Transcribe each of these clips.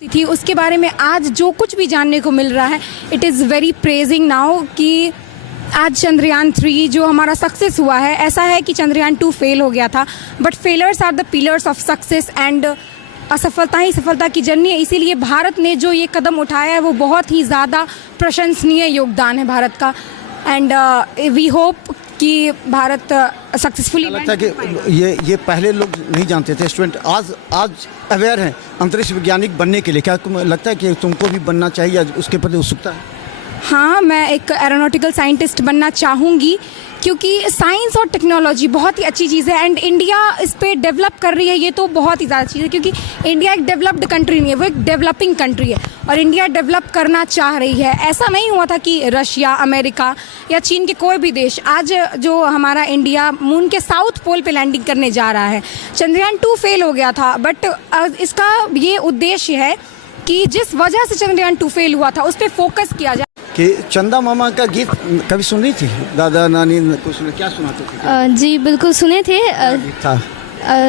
थी उसके बारे में आज जो कुछ भी जानने को मिल रहा है, it is very praising now कि आज चंद्रयान 3 जो हमारा सक्सेस हुआ है, ऐसा है कि चंद्रयान 2 फेल हो गया था, but failures are the pillars of success and असफलता ही सफलता की जननी है। इसीलिए भारत ने जो ये कदम उठाया है वो बहुत ही ज़्यादा प्रशंसनीय योगदान है भारत का। एंड वी होप कि भारत सक्सेसफुली। लगता है कि ये पहले लोग नहीं जानते थे, स्टूडेंट आज अवेयर हैं अंतरिक्ष वैज्ञानिक बनने के लिए। क्या लगता है कि तुमको भी बनना चाहिए, उसके प्रति उत्सुकता है? हाँ, मैं एक एरोनॉटिकल साइंटिस्ट बनना चाहूँगी क्योंकि साइंस और टेक्नोलॉजी बहुत ही अच्छी चीज़ है एंड इंडिया इस पे डेवलप कर रही है, ये तो बहुत ही ज़्यादा चीज़ है क्योंकि इंडिया एक डेवलप्ड कंट्री नहीं है, वो एक डेवलपिंग कंट्री है और इंडिया डेवलप करना चाह रही है। ऐसा नहीं हुआ था कि रशिया, अमेरिका या चीन के कोई भी देश, आज जो हमारा इंडिया मून के साउथ पोल पे लैंडिंग करने जा रहा है। चंद्रयान 2 फेल हो गया था, बट इसका ये उद्देश्य है कि जिस वजह से चंद्रयान 2 फेल हुआ था उस पर फोकस किया जाए। कि चंदा मामा का गीत कभी सुनी थी? दादा नानी को सुने, क्या सुनाते थे? जी बिल्कुल सुने थे। था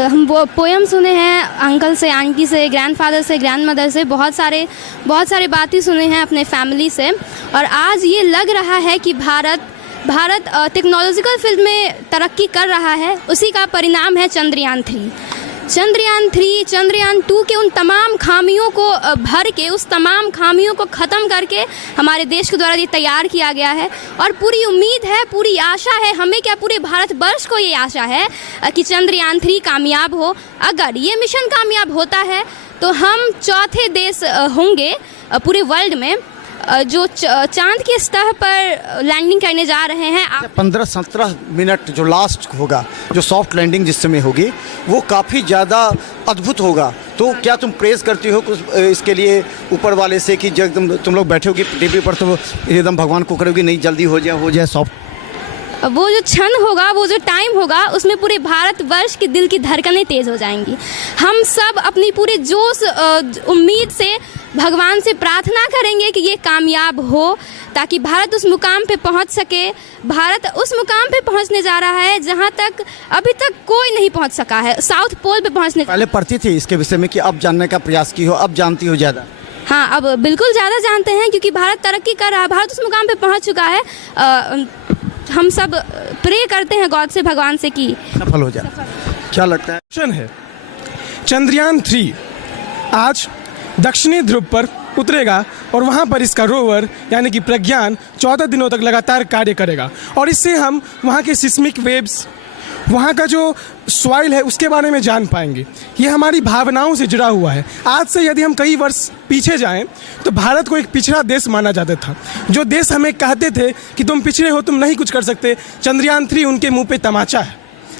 हम वो पोएम सुने हैं अंकल से, आंटी से, ग्रैंडफादर से, ग्रैंडमदर से, बहुत सारे बातें सुने हैं अपने फैमिली से। और आज ये लग रहा है कि भारत टेक्नोलॉजिकल फील्ड में तरक्की कर रहा है, उसी का परिणाम है चंद्रयान 3। चंद्रयान 2 के उन तमाम खामियों को भर के, उस तमाम खामियों को ख़त्म करके हमारे देश के द्वारा ये तैयार किया गया है। और पूरी उम्मीद है, पूरी आशा है, हमें क्या पूरे भारतवर्ष को ये आशा है कि चंद्रयान 3 कामयाब हो। अगर ये मिशन कामयाब होता है तो हम चौथे देश होंगे पूरे वर्ल्ड में जो चांद की सतह पर लैंडिंग करने जा रहे हैं। 15-17 मिनट जो लास्ट होगा, जो सॉफ्ट लैंडिंग जिस समय होगी, वो काफ़ी ज़्यादा अद्भुत होगा। तो क्या तुम प्रेज़ करती हो इसके लिए ऊपर वाले से कि जब तुम लोग बैठे होगी टीवी पर तो एकदम भगवान को करोगे नहीं जल्दी हो जाए सॉफ्ट? वो जो क्षण होगा, वो जो टाइम होगा, उसमें पूरे भारतवर्ष के दिल की धड़कनें तेज़ हो जाएंगी। हम सब अपनी पूरे जोश उम्मीद से भगवान से प्रार्थना करेंगे कि ये कामयाब हो ताकि भारत उस मुकाम पे पहुंच सके। भारत उस मुकाम पे पहुंचने जा रहा है जहां तक अभी तक कोई नहीं पहुंच सका है, साउथ पोल पे पहुंचने। पहले पढ़ती थी इसके विषय में कि अब जानने का प्रयास की हो, अब जानती हो ज़्यादा? हाँ, अब बिल्कुल ज़्यादा जानते हैं क्योंकि भारत तरक्की कर रहा है, भारत उस मुकाम पे पहुँच चुका है। हम सब प्रे करते हैं गॉड से, भगवान से कि सफल हो जाए। क्या लगता है? मिशन है चंद्रयान 3 आज दक्षिणी ध्रुव पर उतरेगा और वहाँ पर इसका रोवर यानी कि प्रज्ञान 14 दिनों तक लगातार कार्य करेगा और इससे हम वहाँ के सिस्मिक वेव्स, वहाँ का जो सॉइल है उसके बारे में जान पाएंगे। ये हमारी भावनाओं से जुड़ा हुआ है। आज से यदि हम कई वर्ष पीछे जाएं तो भारत को एक पिछड़ा देश माना जाता था। जो देश हमें कहते थे कि तुम पिछड़े हो, तुम नहीं कुछ कर सकते, चंद्रयान 3 उनके मुंह पे तमाचा है।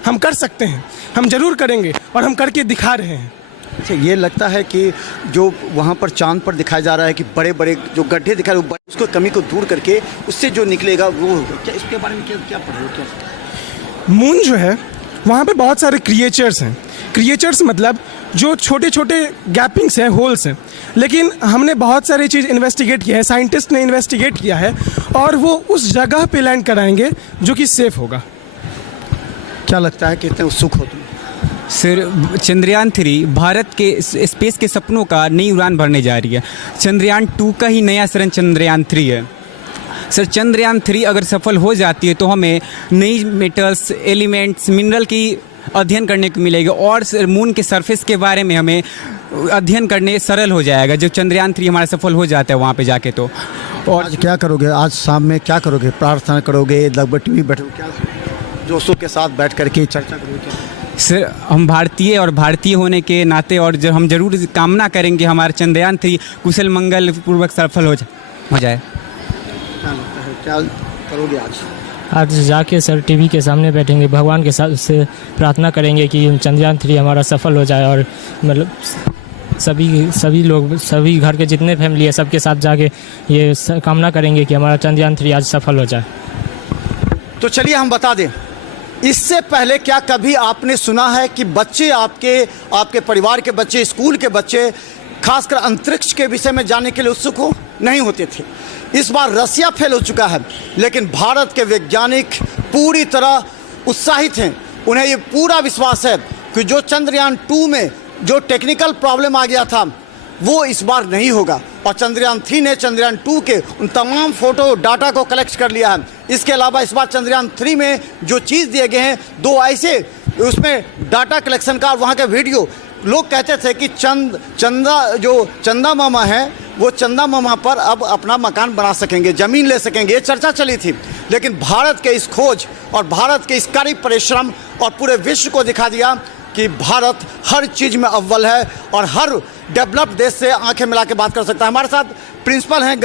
हम कर सकते हैं, हम जरूर करेंगे और हम करके दिखा रहे हैं। अच्छा, ये लगता है कि जो वहाँ पर चांद पर दिखाया जा रहा है कि बड़े बड़े जो गड्ढे दिखा रहे हैं उसको कमी को दूर करके उससे जो निकलेगा वो क्या, इसके बारे में क्या पढ़ रहे हो? मून जो है वहाँ पे बहुत सारे क्रिएचर्स हैं। क्रिएचर्स मतलब जो छोटे छोटे गैपिंग्स हैं, होल्स हैं, लेकिन हमने बहुत सारी चीज़ इन्वेस्टिगेट किया है, साइंटिस्ट ने इन्वेस्टिगेट किया है और वो उस जगह पे लैंड कराएंगे जो कि सेफ होगा। क्या लगता है, कितने उत्सुक हो तुम? सर, चंद्रयान 3 भारत के स्पेस के सपनों का नई उड़ान भरने जा रही है। चंद्रयान 2 का ही नया चरण चंद्रयान 3 है। सर, चंद्रयान 3 अगर सफल हो जाती है तो हमें नई मेटल्स, एलिमेंट्स, मिनरल की अध्ययन करने को मिलेगा और मून के सरफेस के बारे में हमें अध्ययन करने सरल हो जाएगा जो चंद्रयान 3 हमारा सफल हो जाता है वहाँ पे जाके। तो और आज क्या करोगे? आज शाम में क्या करोगे? प्रार्थना करोगे, लगभग टीवी बैठोगे, क्या दोस्तों के साथ बैठ करके चर्चा करोगे? सर, हम भारतीय और भारतीय होने के नाते और जो हम जरूर कामना करेंगे हमारा चंद्रयान 3 कुशल मंगल पूर्वक सफल हो जाए। क्या लगता है, क्या करोगे आज जाके सर टीवी के सामने बैठेंगे, भगवान के साथ से प्रार्थना करेंगे कि चंद्रयान 3 हमारा सफल हो जाए और मतलब सभी लोग, सभी घर के जितने फैमिली है सबके साथ जाके ये कामना करेंगे कि हमारा चंद्रयान 3 आज सफल हो जाए। तो चलिए हम बता दें, इससे पहले क्या कभी आपने सुना है कि बच्चे, आपके परिवार के बच्चे, स्कूल के बच्चे खासकर अंतरिक्ष के विषय में जानने के लिए उत्सुक हो? नहीं होते थे। इस बार रसिया फेल हो चुका है, लेकिन भारत के वैज्ञानिक पूरी तरह उत्साहित हैं। उन्हें ये पूरा विश्वास है कि जो चंद्रयान 2 में जो टेक्निकल प्रॉब्लम आ गया था वो इस बार नहीं होगा। और चंद्रयान 3 ने चंद्रयान 2 के उन तमाम फोटो डाटा को कलेक्ट कर लिया है। इसके अलावा इस बार चंद्रयान 3 में जो चीज़ दिए गए हैं, 2 ऐसे उसमें डाटा कलेक्शन का और वहाँ के वीडियो, लोग कहते थे कि चंदा मामा है वो चंदा मामा पर अब अपना मकान बना सकेंगे, ज़मीन ले सकेंगे, ये चर्चा चली थी। लेकिन भारत के इस खोज और भारत के इस कड़ी परिश्रम और पूरे विश्व को दिखा दिया कि भारत हर चीज़ में अव्वल है और हर डेवलप्ड देश से आंखें मिला के बात कर सकता है। हमारे साथ प्रिंसिपल हैं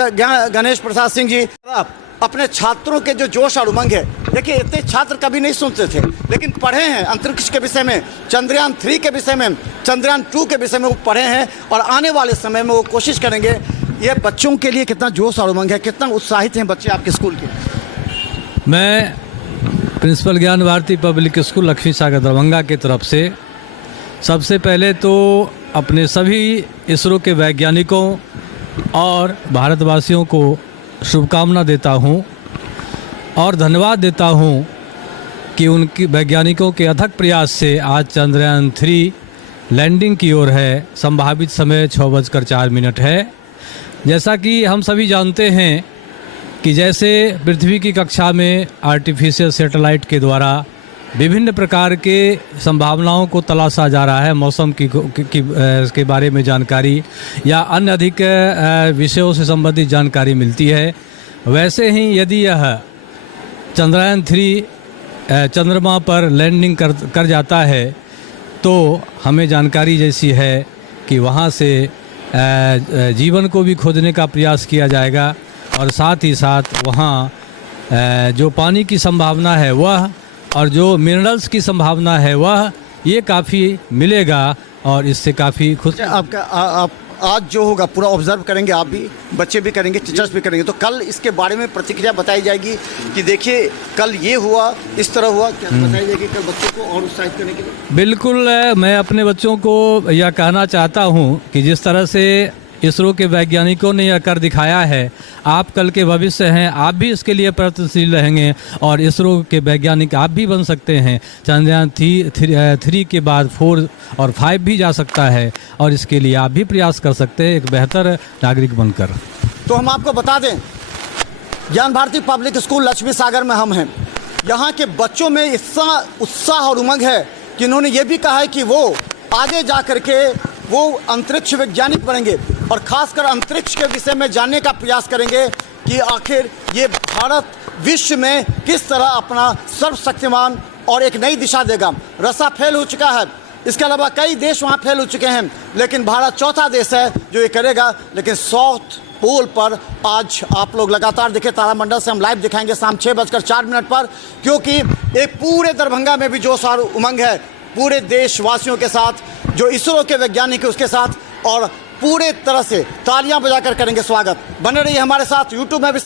गणेश प्रसाद सिंह जी। अपने छात्रों के जो जोश और उमंग है, देखिए इतने छात्र कभी नहीं सुनते थे, लेकिन पढ़े हैं अंतरिक्ष के विषय में, चंद्रयान 3 के विषय में, चंद्रयान 2 के विषय में वो पढ़े हैं और आने वाले समय में वो कोशिश करेंगे। ये बच्चों के लिए कितना जोश और उमंग है, कितना उत्साहित हैं बच्चे आपके स्कूल के? मैं प्रिंसिपल ज्ञान भारती पब्लिक स्कूल लक्ष्मी सागर दरभंगा की तरफ से सबसे पहले तो अपने सभी इसरो के वैज्ञानिकों और भारतवासियों को शुभकामना देता हूं और धन्यवाद देता हूं कि उनकी वैज्ञानिकों के अथक प्रयास से आज चंद्रयान 3 लैंडिंग की ओर है। संभावित समय 6:04 है। जैसा कि हम सभी जानते हैं कि जैसे पृथ्वी की कक्षा में आर्टिफिशियल सैटेलाइट के द्वारा विभिन्न प्रकार के संभावनाओं को तलाशा जा रहा है, मौसम के बारे में जानकारी या अन्य अधिक विषयों से संबंधित जानकारी मिलती है, वैसे ही यदि यह चंद्रयान 3 चंद्रमा पर लैंडिंग कर जाता है तो हमें जानकारी जैसी है कि वहाँ से जीवन को भी खोजने का प्रयास किया जाएगा और साथ ही साथ वहाँ जो पानी की संभावना है वह और जो मिनरल्स की संभावना है वह ये काफ़ी मिलेगा और इससे काफ़ी खुश। आपका आप आज जो होगा पूरा ऑब्जर्व करेंगे, आप भी, बच्चे भी करेंगे, टीचर्स भी करेंगे, तो कल इसके बारे में प्रतिक्रिया बताई जाएगी कि देखिए कल ये हुआ, इस तरह हुआ, क्या बताई जाएगी कल बच्चों को और उत्साहित करने के लिए? बिल्कुल, मैं अपने बच्चों को यह कहना चाहता हूँ कि जिस तरह से इसरो के वैज्ञानिकों ने यह कर दिखाया है, आप कल के भविष्य हैं, आप भी इसके लिए प्रयत्नशील रहेंगे और इसरो के वैज्ञानिक आप भी बन सकते हैं। चंद्रयान 3 के बाद 4 और 5 भी जा सकता है और इसके लिए आप भी प्रयास कर सकते हैं एक बेहतर नागरिक बनकर। तो हम आपको बता दें, ज्ञान भारती पब्लिक स्कूल लक्ष्मी सागर में हम हैं। यहाँ के बच्चों में इतना उत्साह और उमंग है कि इन्होंने ये भी कहा है कि वो आगे जा कर के वो अंतरिक्ष वैज्ञानिक बनेंगे और खासकर अंतरिक्ष के विषय में जानने का प्रयास करेंगे कि आखिर ये भारत विश्व में किस तरह अपना सर्वशक्तिमान और एक नई दिशा देगा। रसा फेल हो चुका है, इसके अलावा कई देश वहाँ फेल हो चुके हैं, लेकिन भारत चौथा देश है जो ये करेगा। लेकिन साउथ पोल पर आज आप लोग लगातार देखें, तारामंडल से हम लाइव दिखाएंगे शाम 6:04 पर, क्योंकि एक पूरे दरभंगा में भी जोश और उमंग है, पूरे देशवासियों के साथ, जो इसरो के वैज्ञानिक है उसके साथ, और पूरे तरह से तालियां बजाकर करेंगे स्वागत। बने रहिए हमारे साथ यूट्यूब में भी।